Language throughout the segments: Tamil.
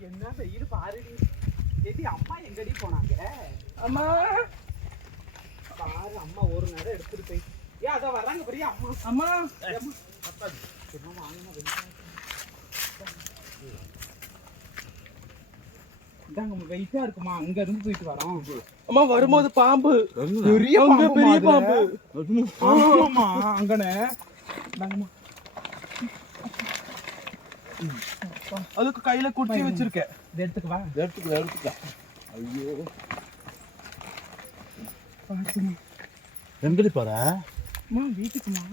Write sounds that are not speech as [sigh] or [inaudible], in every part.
என்ன வெயில் பாருடி எடி அம்மா எங்கடி போனாங்க? அம்மா. பாரு அம்மா ஒரு நேரம் எடுத்துட்டு போய். ஏன் அதான் வர்றாங்க பெரிய அம்மா. அம்மா. ஏம்மா, என்ன வாங்கினா வெயிட்டா இருக்குமா? அங்க இருந்து போயிட்டு வரோம். அம்மா வரும்போது பாம்பு. பெரிய பாம்புமா பெரிய அது. பாம்பு. ஆமாம்மா அங்கனே இந்தாங்கம்மா. அதுக்கு கையில குச்சி வச்சிருக்கேன். இதை எடுத்துக்கு வா. எடுத்துக்க எடுத்துக்க. ஐயோ. எங்கடி போற? வீட்டுக்குமா?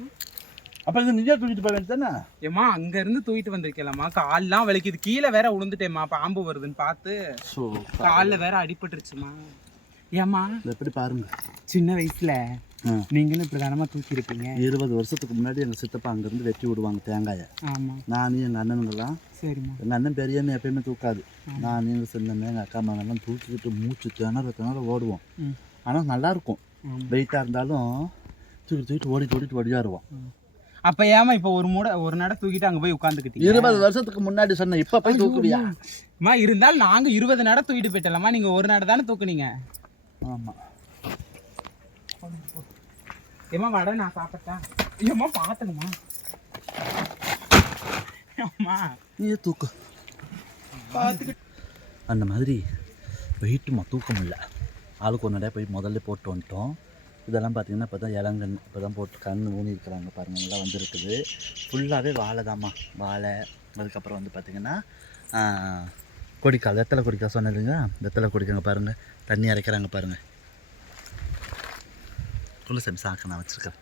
அப்ப இது நீயே தூக்கிட்டு போக வேண்டியதானே ஏம்மா அங்க இருந்து தூக்கிட்டு வந்திருக்கலாமா கால்லாம் வலிக்குது. கீழே வேற விழுந்துட்டேம்மா பாம்பு வருதுன்னு பார்த்து. ஸோ கால்ல வேற அடிபட்டுருச்சுமா ஏம்மா எப்படி பாருங்க? சின்ன வயசுல. நீங்களும் இப்படி தானமா தூக்கி இருப்பீங்க இருபது வருஷத்துக்கு முன்னாடி எங்கள் சித்தப்பா அங்கேருந்து வெட்டி விடுவாங்க தேங்காயை. ஆமா. நானும் எங்கள் அண்ணனுங்கெல்லாம் சரிம்மா. எங்கள் அண்ணன் பெரியண்ணன் எப்பயுமே தூக்காது. நான் எங்கள் சின்னண்ணன் எங்கள் அக்கா மகன்லாம் தூக்கிக்கிட்டு மூச்சு திணற திணற ஓடுவோம். ஆனால் நல்லா இருக்கும் ஆமா. வெயிட்டாக இருந்தாலும் தூக்கி தூக்கிட்டு ஓடிட்டு ஓடிட்டு ஓடியாருவோம் அப்ப ஏமா இப்ப ஒரு மூட ஒரு நட தூக்கிட்டு அங்க போய் உட்காந்துக்கிட்டீங்க? இருபது வருஷத்துக்கு முன்னாடி சொன்னேன் இப்போ போய் தூக்குவியா? இருந்தாலும் நாங்க இருபது நட தூக்கிட்டு போயிட்டலாமா நீங்க ஒரு நட தானே தூக்குனீங்க? ஆமாம் ஏமா வடை நான் சாப்பிட்டேன் ஏம்மா பாத்துங்கம்மா அம்மா நீயே தூக்கு. அந்த மாதிரி வெயிட்டுமா தூக்க முடியல. ஆளுக்கு ஒரு நடையாக போய் முதல்ல போட்டு வந்துட்டோம். இதெல்லாம் பார்த்தீங்கன்னா இப்போ தான் இளங்கண் இப்போ தான் போட்டு கண் ஊனி இருக்கிறாங்க பாருங்கள் நல்லா வந்துருக்குது. ஃபுல்லாகவே வாழை தாம்மா வாழை. அதுக்கப்புறம் வந்து பார்த்திங்கன்னா கொடிக்கால் வெத்தலை கொடிக்கால் சொன்னதுங்க வெத்தலை கொடிக்காங்க பாருங்கள் தண்ணி இறைக்கிறாங்க பாருங்கள் குலசம் சாக்க நான் வச்சுருக்கேன்.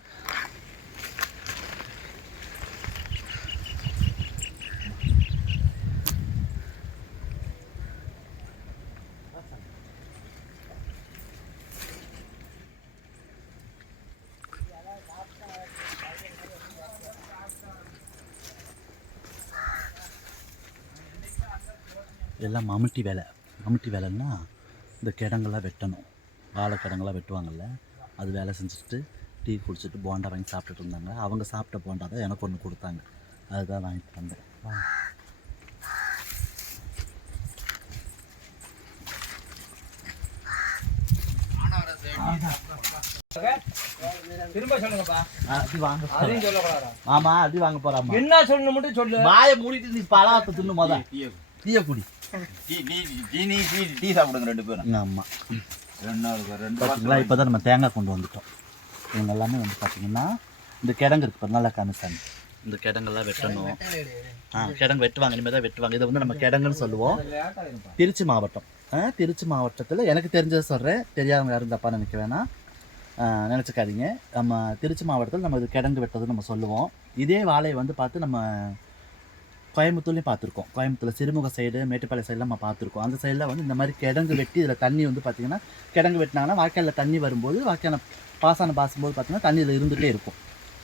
எல்லாம் மம்முட்டி வேலை. மம்முட்டி வேலைன்னா இந்த கிடங்கெல்லாம் வெட்டணும். வாழை கிடங்கெல்லாம் அது வேலை செஞ்சுட்டு டீ குடிச்சிட்டு போண்டா வாங்கி சாப்பிட்டுட்டு இருந்தாங்க அவங்க சாப்பிட்ட போண்டா தான் எனக்கு ஒன்று கொடுத்தாங்க அதுதான் வாங்கிட்டு வந்தேன் ஆமா அடி வாங்க போறாமா என்ன சொல்லணும் மட்டும் சொல்லு வாயை மூடிட்டு நீ பழத்தை தின்னு மொத டீயை குடி டீ டீ டீ நீ டீ டீ சாப்பிடுங்க ரெண்டு பேரும் ஆமா பார்த்தீங்களா இப்போ தான் நம்ம தேங்காய் கொண்டு வந்துட்டோம். இவங்க எல்லாமே வந்து பார்த்தீங்கன்னா இந்த கிடங்கு இருக்கு பாரு, நல்லா காமிச்சாங்க இந்த கிடங்கெல்லாம் வெட்டணும். ஆ கிடங்கு வெட்டுவாங்க. இனிமேல் தான் வெட்டுவாங்க. இதை வந்து நம்ம கிடங்குன்னு சொல்லுவோம். திருச்சி மாவட்டம். ஆ, திருச்சி மாவட்டத்தில் எனக்கு தெரிஞ்சதை சொல்கிறேன் தெரியாதவங்க யாரும் தப்பாக நினைக்க வேணாம். நினச்சிக்காதீங்க. நம்ம திருச்சி மாவட்டத்தில் நம்ம இது கிடங்கு வெட்டது நம்ம சொல்லுவோம். இதே வாழையை வந்து பார்த்து நம்ம கோயம்புத்தூர்லேயும் பார்த்துருக்கோம். கோயம்புத்தூர் சிறுமுக சைடு மேட்டுப்பாளைய சைடில் நம்ம பார்த்துருக்கோம். அந்த சைடில் வந்து இந்த மாதிரி கிடங்கு வெட்டி இதில் தண்ணி வந்து பார்த்திங்கன்னா கிடங்கு வெட்டினாங்கன்னா வாய்க்காலில் தண்ணி வரும்போது வாய்க்கான பாசனம் பாசும்போது பார்த்தீங்கன்னா தண்ணி இதில் இருந்துகிட்டே இருக்கும்.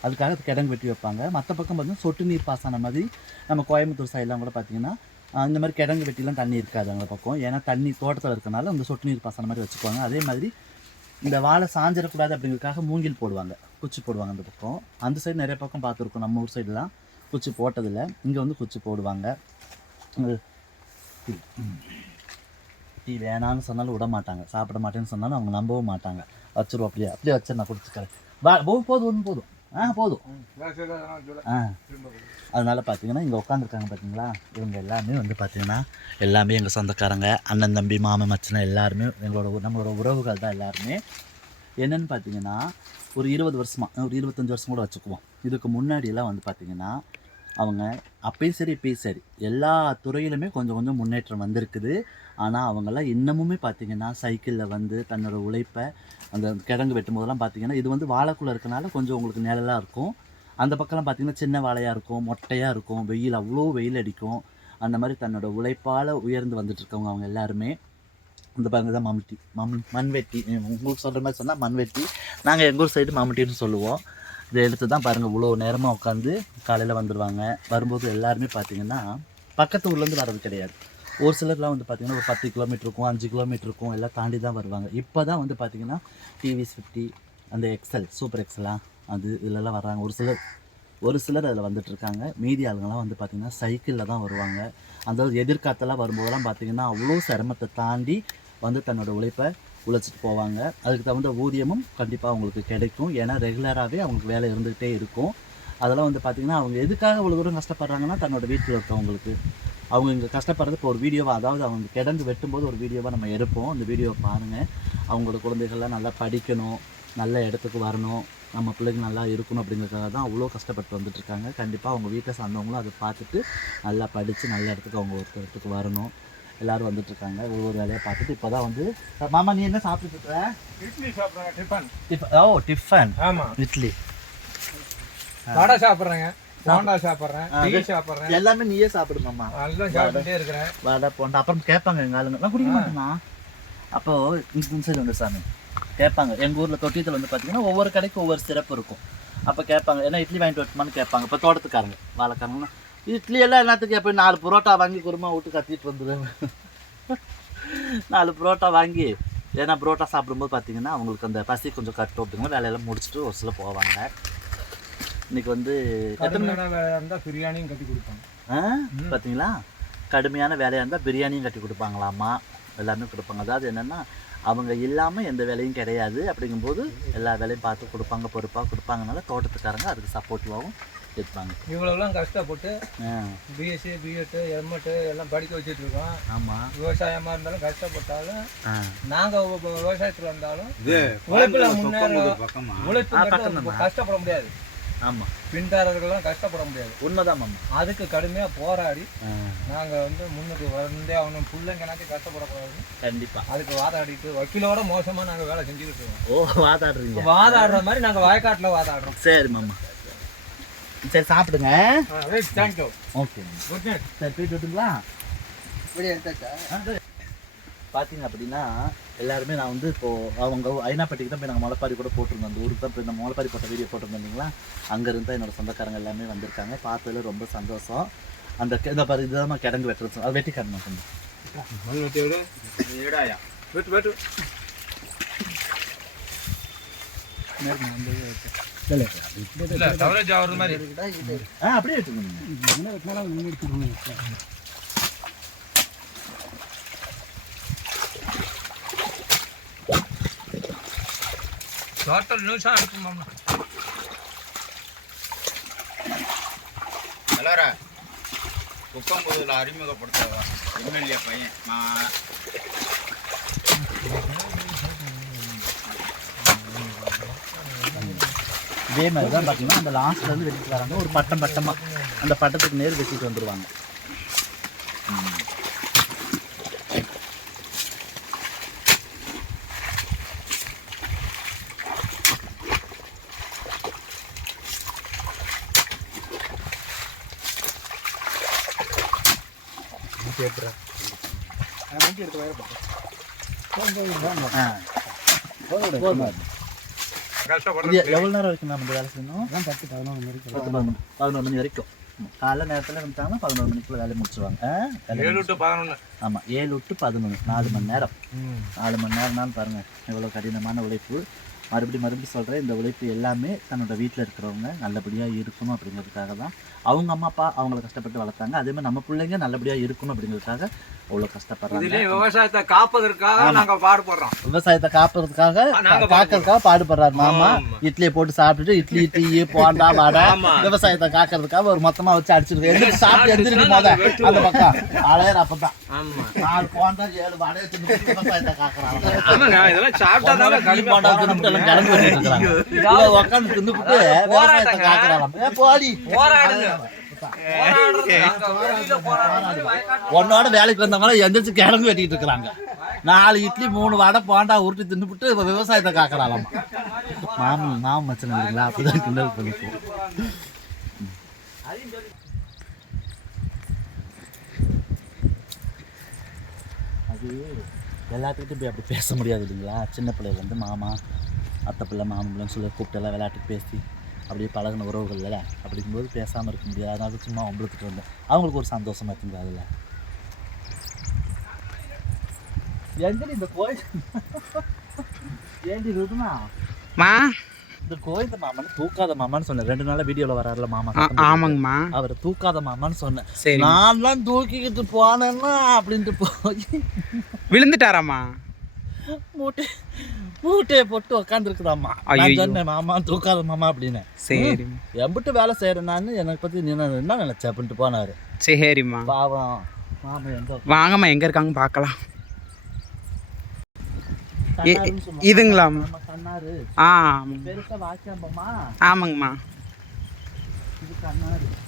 அதுக்காக அது கிடங்கு வெட்டி வைப்பாங்க. மற்ற பக்கம் பார்த்திங்கன்னா சொட்டு நீர் பாசனம் மாதிரி நம்ம கோயம்புத்தூர் சைடெலாம் கூட பார்த்திங்கன்னா அந்த இந்த மாதிரி கிடங்கு வெட்டிலாம் தண்ணி இருக்காது அந்த பக்கம். ஏன்னா தண்ணி தோட்டத்தில் இருக்கனால அந்த சொட்டு நீர் பாசனம் மாதிரி வச்சுக்குவாங்க. அதே மாதிரி இந்த வாழை சாஞ்சிடக்கூடாது அப்படிங்கிறதுக்காக மூங்கில் போடுவாங்க. குச்சி போடுவாங்க அந்த பக்கம். அந்த சைடு நிறைய பக்கம் பார்த்துருக்கோம் நம்ம ஊர் சைடுலாம் குச்சி போட்டதில்ல. இங்கே வந்து குச்சி போடுவாங்க. டீ. வேணான்னு சொன்னாலும் விட மாட்டாங்க. சாப்பிட மாட்டேன்னு சொன்னாலும் அவங்க நம்பவும் மாட்டாங்க. வச்சிருவோம் அப்படியே. அப்படியே வச்சு நான் குடிச்சுக்கிறேன் வா போதும் ஒன்று போதும். ஆ போதும். ஆ. அதனால பார்த்தீங்கன்னா இங்கே உட்காந்துருக்காங்க பார்த்தீங்களா இவங்க எல்லாமே வந்து பார்த்தீங்கன்னா எல்லாமே எங்கள் சொந்தக்காரங்க அண்ணன் தம்பி மாமன் மச்சனை எல்லாருமே எங்களோட நம்மளோட உறவுகள் தான் எல்லாருமே. என்னன்னு பார்த்தீங்கன்னா ஒரு இருபது வருஷமா ஒரு இருபத்தஞ்சி வருஷம் கூட வச்சுக்குவோம். இதுக்கு முன்னாடியெல்லாம் வந்து பார்த்தீங்கன்னா அவங்க அப்பயும் சரி இப்பயும் சரி. எல்லா துறையிலுமே கொஞ்சம் கொஞ்சம் முன்னேற்றம் வந்திருக்குது. ஆனால் அவங்கெல்லாம் இன்னமுமே பார்த்தீங்கன்னா சைக்கிளில் வந்து தன்னோட உழைப்பை அந்த கிடங்கு வெட்டும் போதெல்லாம் பார்த்தீங்கன்னா இது வந்து வாழைக்குள்ளே இருக்கனால கொஞ்சம் உங்களுக்கு நிழலாக இருக்கும். அந்த பக்கம்லாம் பார்த்தீங்கன்னா சின்ன வாழையாக இருக்கும் மொட்டையாக இருக்கும் வெயில் அவ்வளோ வெயில் அடிக்கும். அந்த மாதிரி தன்னோட உழைப்பால் உயர்ந்து வந்துட்டு இருக்கவங்க அவங்க எல்லாருமே. இந்த பாருங்க தான் மம்முட்டி. மம் மண்வெட்டி. உங்களுக்கு சொல்கிற மாதிரி சொன்னால் மண்வெட்டி. நாங்கள் எங்கள் ஊர் சைடு மம்முட்டின்னு சொல்லுவோம். இதை எடுத்து தான் பாருங்கள் இவ்வளோ நேரமாக உட்காந்து காலையில் வந்துடுவாங்க வரும்போது எல்லாருமே பார்த்தீங்கன்னா பக்கத்து ஊர்லேருந்து வர்றது கிடையாது. ஒரு சிலர்லாம் வந்து பார்த்திங்கன்னா ஒரு பத்து கிலோமீட்டருக்கும் அஞ்சு கிலோமீட்டருக்கும் எல்லாம் தாண்டி தான் வருவாங்க. இப்போ தான் வந்து பார்த்தீங்கன்னா டிவிஎஸ் ஃபிஃப்டி அந்த எக்ஸல் சூப்பர் எக்ஸலாம் அது இதிலலாம் வர்றாங்க. ஒரு சிலர் ஒரு சிலர் அதில் வந்துட்டு இருக்காங்க. மீதி ஆளுங்கெல்லாம் வந்து பார்த்திங்கன்னா சைக்கிளில் தான் வருவாங்க. அந்த எதிர்காத்தெல்லாம் வரும்போதெல்லாம் பார்த்திங்கன்னா அவ்வளோ சிரமத்தை தாண்டி வந்து தன்னோட உழைப்பை உழைச்சிட்டு போவாங்க. அதுக்கு தகுந்த ஊதியமும் கண்டிப்பாக அவங்களுக்கு கிடைக்கும். ஏன்னா ரெகுலராகவே அவங்களுக்கு வேலை இருந்துகிட்டே இருக்கும். அதெல்லாம் வந்து பார்த்திங்கன்னா அவங்க எதுக்காக இவ்வளோ தூரம் கஷ்டப்படுறாங்கன்னா தன்னோட வீட்டில் இருக்கவங்களுக்கு. அவங்க இங்கே கஷ்டப்படுறது இப்போ ஒரு வீடியோவாக அதாவது அவங்க கிடங்கு வெட்டும்போது ஒரு வீடியோவாக நம்ம எடுப்போம். அந்த வீடியோவை பாருங்கள் அவங்களோட குழந்தைகள்லாம் நல்லா படிக்கணும். நல்ல இடத்துக்கு வரணும். நம்ம பிள்ளைங்க நல்லா இருக்கணும் அப்படிங்கிறதுக்காக தான் அவ்வளோ கஷ்டப்பட்டு வந்துட்டுருக்காங்க கண்டிப்பாக அவங்க வீட்டை சார்ந்தவங்களும் அதை பார்த்துட்டு நல்லா படித்து நல்ல இடத்துக்கு அவங்க ஒரு இடத்துக்கு வரணும். எல்லாரும் வந்துட்டு இருக்காங்க ஒவ்வொரு வேலையை பார்த்துட்டு இப்போ தான் வந்து மாமா நீ என்ன சாப்பிட்டுட்டு இட்லி சாப்பிட்றாங்க டிஃபன். டிஃபன் ஓ டிஃபன். ஆமா. இட்லி. வடை சாப்பிட்றேங்க. போண்டா சாப்பிட்றேன் டீ சாப்பிட்றேன். எல்லாமே நீயே சாப்பிடு மாமா. நல்லா சாப்பிட்டுட்டே இருக்கிறேன். வடை போண்டா. அப்புறம் கேட்பாங்க எங்கள் ஆளுங்க. நான் குடிக்க மாட்டேனா? அப்போ இந்த சைடு வந்து சாமி. கேட்பாங்க. எங்கள் ஊரில் தொட்டியத்தில் வந்து பார்த்தீங்கன்னா ஒவ்வொரு கடைக்கும் ஒவ்வொரு சிறப்பு இருக்கும். அப்போ கேட்பாங்க ஏன்னா இட்லி வாங்கிட்டு வரட்டுமான்னு கேட்பாங்க. இப்போ தோட்டத்துக்காரங்க வாழைக்காரங்கன்னா இட்லி எல்லாம் எல்லாத்துக்கும் எப்போ நாலு புரோட்டா வாங்கி குருமா விட்டு கத்திட்டு வந்துடுவேன் நாலு புரோட்டா வாங்கி ஏன்னா புரோட்டா சாப்பிடும்போது பார்த்தீங்கன்னா அவங்களுக்கு அந்த பசி கொஞ்சம் கட்டும் அப்படிங்கிற வேலையெல்லாம் முடிச்சுட்டு ஒரு சில போவாங்க. இன்னைக்கு வந்து பிரியாணியும் கட்டி கொடுப்பாங்க. ஆ? பார்த்தீங்களா கடுமையான வேலையாக இருந்தால் பிரியாணியும் கட்டி கொடுப்பாங்களாமா? எல்லாமே கொடுப்பாங்க. அதாவது என்னென்னா அவங்க இல்லாமல் எந்த வேலையும் கிடையாது அப்படிங்கும்போது எல்லா வேலையும் பார்த்து கொடுப்பாங்க பொறுப்பாக கொடுப்பாங்கனால தோட்டத்துக்காரங்க அதுக்கு சப்போர்ட்டிவாகவும் இருப்பாங்க இவ்வளவுலாம் கஷ்டப்பட்டு பிஎஸ்சி பிஎட்டு எம்எட்டு எல்லாம் படிக்க வச்சுட்டு இருக்கோம் ஆமாம் விவசாயமா இருந்தாலும் கஷ்டப்பட்டாலும் ஆ. நாங்க வ- வ- விவசாயத்துல இருந்தாலும் இது உழைப்புல உழைப்பு தானா? கஷ்டப்பட முடியாது. ஆமாம் பின்தாரர்கள்லாம் கஷ்டப்பட முடியாது. உண்மைதான் மாமா அதுக்கு கடுமையா போராடி ஆ. நாங்க வந்து முன்னுக்கு வந்தே அவனும் பிள்ளைங்க எனக்கு கஷ்டப்படக்கூடாது. கண்டிப்பாக அதுக்கு வாதாடிட்டு வக்கீலோட மோசமா நாங்க வேலை செஞ்சுக்கிட்டு இருக்கோம். ஓ வாதாடுறீங்க. வாதாடுற மாதிரி நாங்க வயக்காட்டுல வாதாடுறோம். சரி மாமா சரி சாப்பிடுங்க. தேங்க்யூ ஓகே குட் நைட் சரி போயிட்டு வரட்டுங்களா? பார்த்தீங்க அப்படின்னா எல்லாருமே நான் வந்து இப்போ அவங்க ஐநாப்பட்டிக்கு தான் போய் நாங்கள் முளைப்பாரி கூட போட்டிருந்தோம். அந்த ஊருக்கு தான் போய் நம்ம முளைப்பாரி போட்ட வீடியோ போட்டிருந்தோம் இல்லைங்களா? அங்கேருந்து தான் என்னோட சொந்தக்காரங்க எல்லாமே வந்திருக்காங்க. பார்த்ததுல ரொம்ப சந்தோஷம். அந்த இந்த பாரு இதுதான் கிடங்கு வெட்டுறது அது வெட்டி கொஞ்சம்? மண் வெட்டி வெட்டு. இல்ல கவரேஜ் மாதிரி. ஆ அப்படியே வெட்டுங்க டோட்டல் நியூஸாக எல்லாரா அறிமுகப்படுத்த எம்எல்ஏ பையன் நான் இதே மாதிரி தான் பார்த்தீங்கன்னா அந்த லாஸ்ட்ல இருந்து வெட்டிட்டு வராங்க ஒரு பட்டம் பட்டமாக அந்த பட்டத்துக்கு நேர் வெட்டிட்டு வந்துருவாங்க ம். ஆ. போதும். இது எவ்வளோ நேரம் வரைக்கும் நம்ம வேலை செய்யணும்? பத்து பதினொன்று பதினொன்று மணி வரைக்கும். காலைல நேரத்தில் இருந்துட்டாங்கன்னா பதினொரு மணிக்குள்ள வேலையை? வேலையை ஏழு டு பதினொன்று ஆமாம் ஏழு டு பதினொன்று நாலு மணி நேரம். நாலு மணி நேரம்னாலும் பாருங்கள் எவ்வளோ கடினமான உழைப்பு. மறுபடியும் மறுபடியும் சொல்கிறேன் இந்த உழைப்பு எல்லாமே தன்னோட வீட்டில் இருக்கிறவங்க நல்லபடியாக இருக்கணும் அப்படிங்கிறதுக்காக தான் அவங்க அம்மா அப்பா அவங்கள கஷ்டப்பட்டு வளர்த்தாங்க. அதே மாதிரி நம்ம பிள்ளைங்க நல்லபடியாக இருக்கணும் அப்படிங்கிறதுக்காக அவ்வளோ கஷ்டப்படுறாங்க? விவசாயத்தை காப்பதற்காக நாங்க பாடுபடுறோம். விவசாயத்தை காப்பதற்காக காக்கிறதுக்காக பாடுபடுறாரு மாமா. இட்லியை போட்டு சாப்பிட்டுட்டு இட்லி டீ போண்டா வடை. விவசாயத்தை காக்கிறதுக்காக ஒரு மொத்தமா வச்சு அடிச்சிருக்கு எந்திரிச்சு சாப்பிட்டு எந்திரிக்கும் போத? அந்த பக்கம். அலையர் அப்பதான். நாலு போண்டா ஏழு வடையை தின்னு விவசாயத்தை காக்குறாங்க. இதெல்லாம் சாப்பிட்டா டீ போண்டா தின்னுட்டு எல்லாம் கிளம்பி இவங்க உட்காந்து தின்னுபிட்டு விவசாயத்தை. காக்குறாங்க. போடி. போராடுங்க. உன்னோட வேலைக்கு வந்தவங்க எந்திரிச்சு கிழங்கு வெட்டிட்டு இருக்கிறாங்க. நாலு இட்லி மூணு வடை போண்டா உருட்டி தின்னுபிட்டு இவ விவசாயத்தை காக்குறாளாமா? மாமி மாமன் மச்சன் இல்லைங்களா அப்படிதான் கிண்டல் பண்ணிப்போம் அது எல்லாத்துக்கிட்டும் போய் அப்படி பேச முடியாது இல்லைங்களா? சின்ன பிள்ளைகள் வந்து மாமா அத்தை பிள்ளை மாமன் பிள்ளைன்னு சொல்லி கூப்பிட்டு எல்லாம் விளையாட்டுக்கு பேசி அப்படியே பழகின உறவுகள் இல்லை. அப்படிங்கும்போது பேசாமல் இருக்க முடியாது. அதனால சும்மா ஒம்பளுத்துட்டு வந்தேன். அவங்களுக்கு ஒரு சந்தோஷமா இருக்குங்க அதில். எங்கடி இந்த கோயில்? ஏண்டி ருதுனா? மா? இந்த கோவிந்த மாமன் தூக்காத மாமான்னு சொன்னேன். ரெண்டு நாளா வீடியோல வராருல மாமா. ஆமாங்கம்மா. அவர் தூக்காத மாமான்னு சொன்னேன். சரி. நான் தான் தூக்கிக்கிட்டு போனேன்னா அப்படின்ட்டு போய். விழுந்துட்டாராம்மா? மூட்டை மூட்டையை போட்டு உக்காந்துருக்குதாம்மா. நான். சொன்னேன் மாமா தூக்காத மாமா அப்படின்னு. சரி எம்பிட்டு வேலை செய்யறேன் நான் என்னை பத்தி நீ என்ன நினைச்ச? அப்படின்ட்டு போனாரு. சரிம்மா. பாவம். மாமா எங்க வாங்கம்மா எங்க இருக்காங்க பார்க்கலாம். இ- கண்ணாருன்னு சொல்லுவாங்க. இதுங்களாம்மா. ஆமா, கண்ணாரு ஆ ஆமாங்க. பெருசா வாக்கியாம்பம்மா ஆமாங்கம்மா. இது கண்ணாரு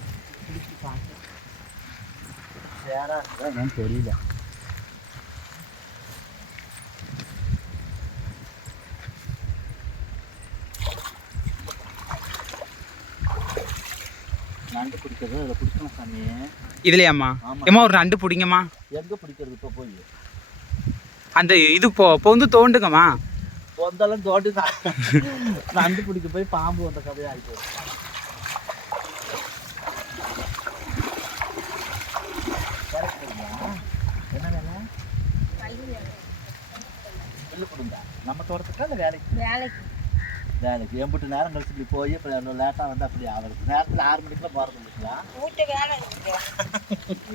தெரியல. நண்டு பிடிக்கிறது அதில் பிடிக்கணும் சாமி. இதுலையாம்மா. ஏம்மா ஒரு நண்டு பிடிங்கம்மா. எங்கே பிடிக்கிறது இப்போ போய்? அந்த இது போ பொந்து தோண்டுங்கம்மா. பொந்தெல்லாம் தோண்டி தான் நண்டு பிடிக்க போய் பாம்பு வந்த கதையாக ஆகிட்டு என்ன வேலை? நம்ம தோட்டத்துக்கா இல்லை வேலைக்கு? வேலைக்கு. வேலைக்கு எம்பிட்டு நேரம் கழிச்சு இப்படி போய் இப்போ லேட்டாக வந்து அப்படி ஆகுறது நேரத்தில் ஆறு மணிக்கெலாம் போகிறது இல்லைங்களா? வீட்டு வேலை இருக்குது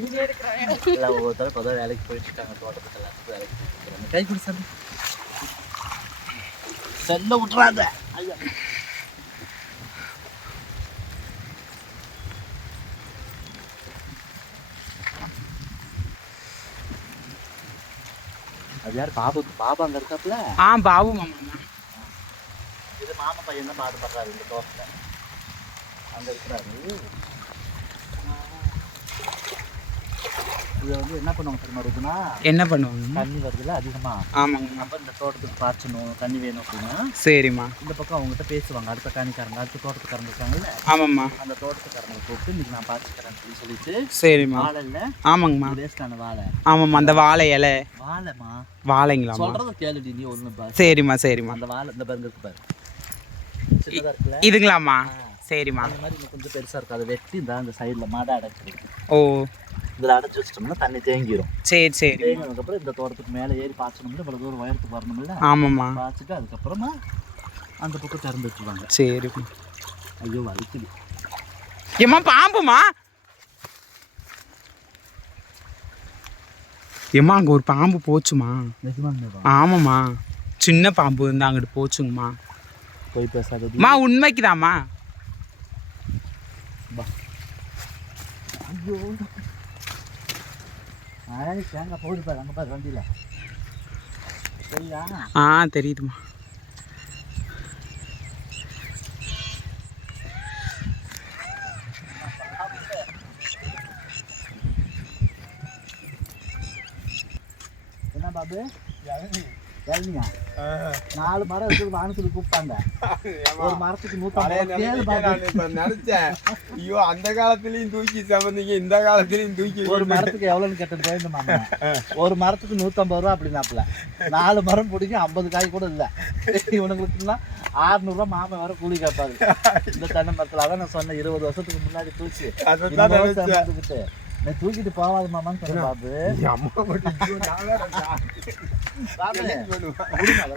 இங்கே இருக்கிறேன் இல்லை ஒவ்வொருத்தரும் இப்போ தான் வேலைக்கு போயிட்டு இருக்காங்க தோட்டத்துக்கு எல்லாத்துக்கும் வேலைக்கு போயிட்டு இருக்காங்க கை கொடு சாமி. செல்ல விட்றாத ஐயா. அது யார்? பாபு பாபா அங்கே இருக்காப்புல? ஆ பாபு மாமா. மாமா பையன் தான் பாடுபடுறாரு இந்த தோட்டத்தில். அங்கே இருக்கிறாரு. இதை வந்து என்ன பண்ணுவாங்க தெரியுமா இருக்குன்னா என்ன பண்ணுவாங்க? தண்ணி வருதுல அதிகமா. ஆமாங்கம்மா அப்போ இந்த தோட்டத்துக்கு பாய்ச்சணும் தண்ணி வேணும் அப்படின்னா சரிம்மா. இந்த பக்கம் அவங்ககிட்ட பேசுவாங்க. அடுத்த காணிக்காரங்க அடுத்த தோட்டத்துக்காரங்க இருக்காங்கல்ல? ஆமாம்மா. அந்த தோட்டத்துக்காரங்களை கூப்பிட்டு இன்னைக்கு நான் பாய்ச்சிக்கிறேன் அப்படின்னு சொல்லிட்டு சரிம்மா. வாழை இல்லை ஆமாங்கம்மா. வேஸ்டான வாழை. ஆமாம்மா அந்த வாழை இலை. வாழைமா வாழைங்களாம்மா. சொல்றத கேளுடி நீ ஒன்று சரிம்மா சரிம்மா. அந்த வாழை இந்த பாருங்க இருக்கு பாரு. இதுங்களாம்மா. சரிம்மா. அந்த மாதிரி கொஞ்சம் பெருசா இருக்கு அதை வெட்டி இந்த அந்த சைடுல மாடை அடைச்சிருக்கு ஓ. இதில் அடைச்சி வச்சிட்டோம்னா தண்ணி தேங்கிரும். சரி சரி. தேங்கினதுக்கப்புறம் இந்த தோட்டத்துக்கு மேலே ஏறி பாய்ச்சணும்ல இவ்வளோ தூரம் உயரத்துக்கு வரணும்ல ஆமாம்மா. பாய்ச்சிட்டு அதுக்கப்புறமா அந்த பக்கம் திறந்து வச்சுருவாங்க. சரி. ஐயோ வலிக்குது. ஏம்மா பாம்புமா ஏம்மா அங்கே ஒரு பாம்பு போச்சுமா ஆமாம்மா. சின்ன பாம்பு இருந்தா அங்கிட்டு போச்சுங்கம்மா. போய் பேசாதது உண்மைக்குதாம்மா? ஐயோ. தேங்காய் போகுது பாரு அங்கே பாரு வண்டியில். சரியா? ஆ தெரியுதுமா என்ன பாபு? நாலு மரம் இருக்குது சொல்லி கூப்பிட்டாங்க. ஒரு மரத்துக்கு பாபு நினைச்சேன். ஐயோ அந்த காலத்துலயும் தூக்கி சமந்தீங்க இந்த காலத்துலயும் தூக்கி ஒரு மரத்துக்கு எவ்வளோன்னு கேட்டது போயிருந்த மாமா ஒரு மரத்துக்கு நூற்றம்பது ரூபா அப்படின்னாப்புல. நாலு மரம் பிடிக்க ஐம்பது காய் கூட இல்லை. இவனுங்களுக்குலாம் ஆறுநூறுவா மாமன் வர கூலி கேட்பாரு இந்த தென்னை மரத்தில் அதான் நான் சொன்னேன் இருபது வருஷத்துக்கு முன்னாடி தூக்கி. நான் தூக்கிட்டு போவாது மாமான்னு பாபு. அம்மா மட்டும் பண்ணுவேன்.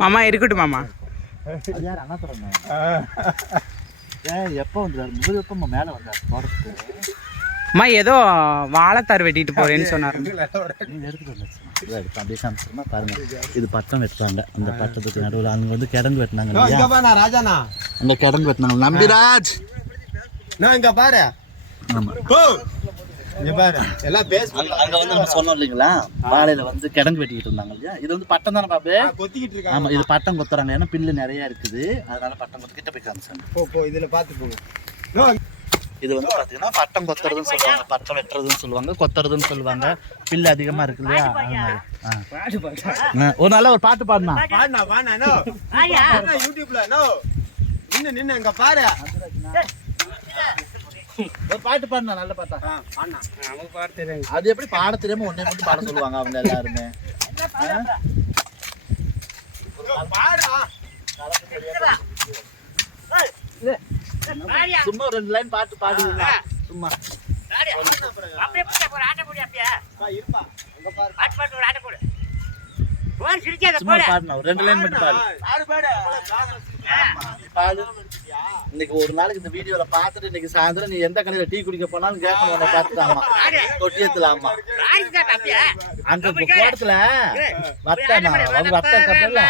மாமா இருக்கட்டும் மாமா. யார் அண்ணா தரங்க ஏன் எப்போ வந்தார்? முதல் எப்போ மேலே வந்தார் தோட்டத்துக்கு அம்மா ஏதோ வாழைத்தார் வெட்டிட்டு போறேன்னு சொன்னாரு. இதை எடுத்து அப்படியே காமிச்சிருமா? பாருங்க. இது பட்டம் வெட்டுறாங்க. அந்த பட்டத்துக்கு நடுவில் அங்கே வந்து கிடங்கு வெட்டினாங்க ராஜாண்ணா. அந்த கிடங்கு வெட்டினாங்க. நம்பிராஜ் நான் இங்க பாரு. பாரு எல்லாம் பேச அங்க அங்க வந்து நம்ம சொன்னோம் இல்லைங்களா? வாழையில வந்து கிடங்கு வெட்டிக்கிட்டு இருந்தாங்க இல்லையா? இது வந்து பட்டம் தானே பாபு? கொத்திக்கிட்டு ஆமா இருக்காங்க இது பட்டம் கொத்துறாங்க. ஏன்னா பில்லு நிறைய இருக்குது. அதனால பட்டம் கொத்து கிட்ட போய் காமிச்சாங்க போ போ இதுல பாத்து போங்க இது வந்து பாத்தீங்கன்னா பட்டம் கொத்துறதுன்னு சொல்லுவாங்க. பட்டம் வெட்டுறதுன்னு சொல்லுவாங்க. கொத்துறதுன்னு சொல்லுவாங்க. பில்லு அதிகமா இருக்கு இல்லையா? ஒரு நல்ல ஒரு பாட்டு பாடினா? நோ. வாண்ணா, யூடியூப்ல நோ. நின்னு நின்னு இங்க பாரு. ஒரு பாட்டு பாடினா நல்ல பாட்டா? ஆ, வாண்ணா அது எப்படி பாட தெரியாம ஒன்னே மட்டும் பாட சொல்லுவாங்க அவங்க எல்லாருமே? பாடா சும்மா ஒரு ரெண்டு லைன் பாட்டு பாடுவீங்களா? சும்மா. அப்படியே ஒரு ஆட்டை போடு அப்படியே. ஆ, இருப்பா. அங்க பாரு. ஆட்டு பாட்டு ஒரு ஆட்டை போடு. போன் சிரிக்காத சும்மா போடு. பாடினா ஒரு ரெண்டு லைன் மட்டும் பாடு. பாடு பாடு. இன்னைக்கு ஒரு நாளைக்கு இந்த வீடியோல பார்த்துட்டு இன்னைக்கு சாயந்தரம் நீ எந்த கடையில டீ குடிக்க போனாலும் கேட்கணும் உன்னை பார்த்துட்டாமா. தொட்டியத்துல ஆமா அந்த கோடத்துல வட்டமா அவங்க வட்ட கப்பல்ல?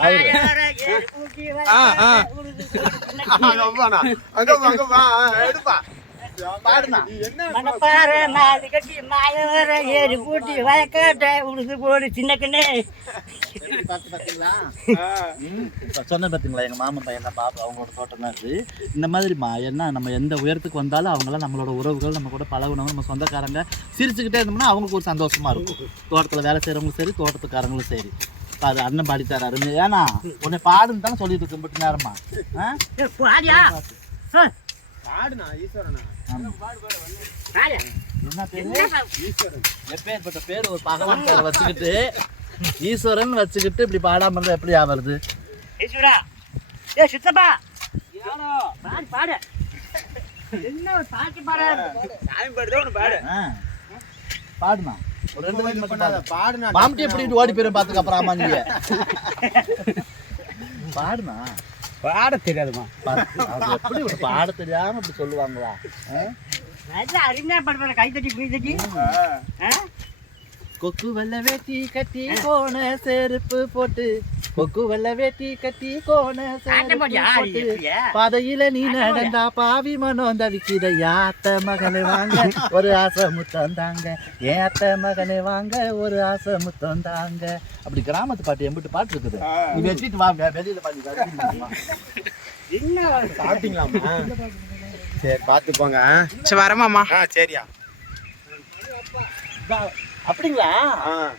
அவரு ஆ ஆ. அங்க வாண்ணா. அங்க வா, அங்க வா. எடுப்பா. பாடுனா? நீ என்ன மணப்பாற மாது கட்டி மாய வர ஏறி பூட்டி வயக்காட்ட உழுது போடு சின்ன கண்ணே. பார்த்து பார்த்தீங்களா? சொன்ன எங்கள் மாமன் பையன் தான் பாப்பா அவங்களோட தோட்டம் தான் இது. இந்த மாதிரிமா என்ன நம்ம எந்த உயரத்துக்கு வந்தாலும் அவங்களாம் நம்மளோட உறவுகள் நம்ம கூட பழகுனவங்க நம்ம சொந்தக்காரங்க சிரிச்சுக்கிட்டே இருந்தோம்னா அவங்களுக்கு ஒரு சந்தோஷமா இருக்கும். தோட்டத்தில் வேலை செய்கிறவங்களும் சரி தோட்டத்துக்காரங்களும் சரி. அது அண்ணன் பாடி தராரு. ஏன்னா உன்னை பாடுன்னு தானே சொல்லிட்டு இருக்கேன் பட்டு நேரமா? பாடியா? பாடுண்ணா, ஈஸ்வரனா. எப்பேற்பட்ட பேர் ஒரு பகவான் பேரை வச்சுக்கிட்டு ஈஸ்வரன் வச்சுக்கிட்டு இப்படி பாடாம இருந்தா எப்படி ஆவறது ஈஸ்வரா. ஏ சித்தப்பா. பாடு பாடு. என்ன பாட்டு பாடு? சாமி பாடுதா, உனக்கு பாடு. ஆ. பாடுமா? ஒரு ரெண்டு லைன் மட்டும். மாமட்டி எப்படி ஓடி போயிரும் பாத்துக்க அப்புறம் ஆமா நீங்க [laughs] பாடுமா? பாட தெரியாதுமா எப்படி ஒரு பாட தெரியாம இப்படி சொல்லுவாங்களா? அருமையா பாடுவாங்க கை தட்டி குய் தட்டி? கொக்கு வெள்ள வேட்டி கட்டி கோண செருப்பு போட்டு கொக்கு வெள்ள வேட்டி கட்டி கோண பாதையில நீ நடந்தா பாவி மனம் தவிக்கிறையா அத்தை மகனே வாங்க ஒரு ஆசை முத்தம் தாங்க. ஏன் அத்தை மகனே வாங்க ஒரு ஆசை முத்தம் தாங்க. அப்படி கிராமத்து பாட்டு எம்பிட்டு பாட்டு இருக்குது. நீ வெட்டிட்டு வா வெ- வெளியில பாட்டு. என்ன சாப்பிட்டீங்களாம்மா? சரி பார்த்து போங்க சரி வரமாமா ஆ சரியா. அப்படிங்களா.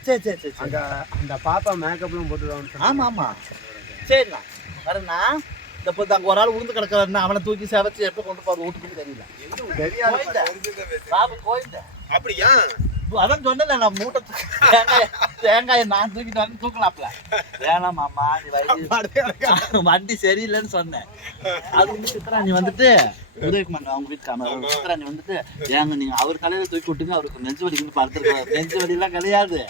சரி சரி சரி அங்க அந்த பாப்பா மேக்கப்லாம் போட்டுருவாங்க ஆமா ஆமா. சரிண்ணா. வரேண்ணா. இந்த இப்போ அங்க ஒரு ஆள் உளுந்து கிடக்குறாருன்னா அவனை தூக்கி செவச்சு எப்போ கொண்டு போறது? வீட்டுக்கு தெரியல. பாபு கோயில்ல அப்படியா? அதான் சொன்னல நான் மூட்டை தேங்காய் நான் தூக்கிட்டு வந்து தூக்கலாம்ல வேணாம் மாமா நீ வண்டி வண்டி சரியில்லைன்னு சொன்னேன். அது வந்து சித்ரா நீ வந்துட்டு உதயகுமார் அவங்க வீட்டுக்கு சித்ரா நீ வந்துட்டு ஏங்க நீங்க அவர் தலையில தூக்கி விட்டுங்க அவருக்கு நெஞ்சு வலிக்குன்னு படுத்துருக்காரு நெஞ்சு வலி எல்லாம் கிடையாது [laughs]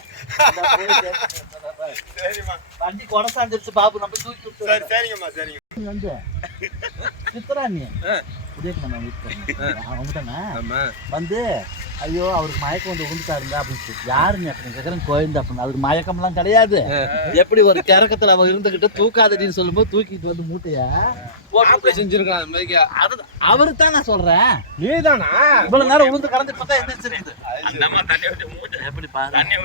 வண்டி கொடசாந்துருச்சு பாபு நம்ம தூக்கி விட்டு சரி சரிங்கம்மா சரிங்க. சித்ரா நீ உதயகுமார் வந்து ஐயோ அவருக்கு மயக்கம் வந்து விழுந்துட்டாருங்க அப்படின்னு சொல்லி யாருங்க கேட்குறேன் கோயந்த அப்படின்னு அவருக்கு மயக்கம்லாம் கிடையாது. எப்படி ஒரு கிறக்கத்துல அவ இருந்துகிட்டு தூக்காதடின்னு சொல்லும்போது தூக்கிட்டு வந்து மூட்டைய போட்டு மாதிரி அது அவரு தான் நான் சொல்றேன். நீதானா? இவ்வளவு நேரம் உளுந்து கடந்து இப்ப தான் எந்திரிச்சிருக்குது எப்படி பாரு? தண்ணி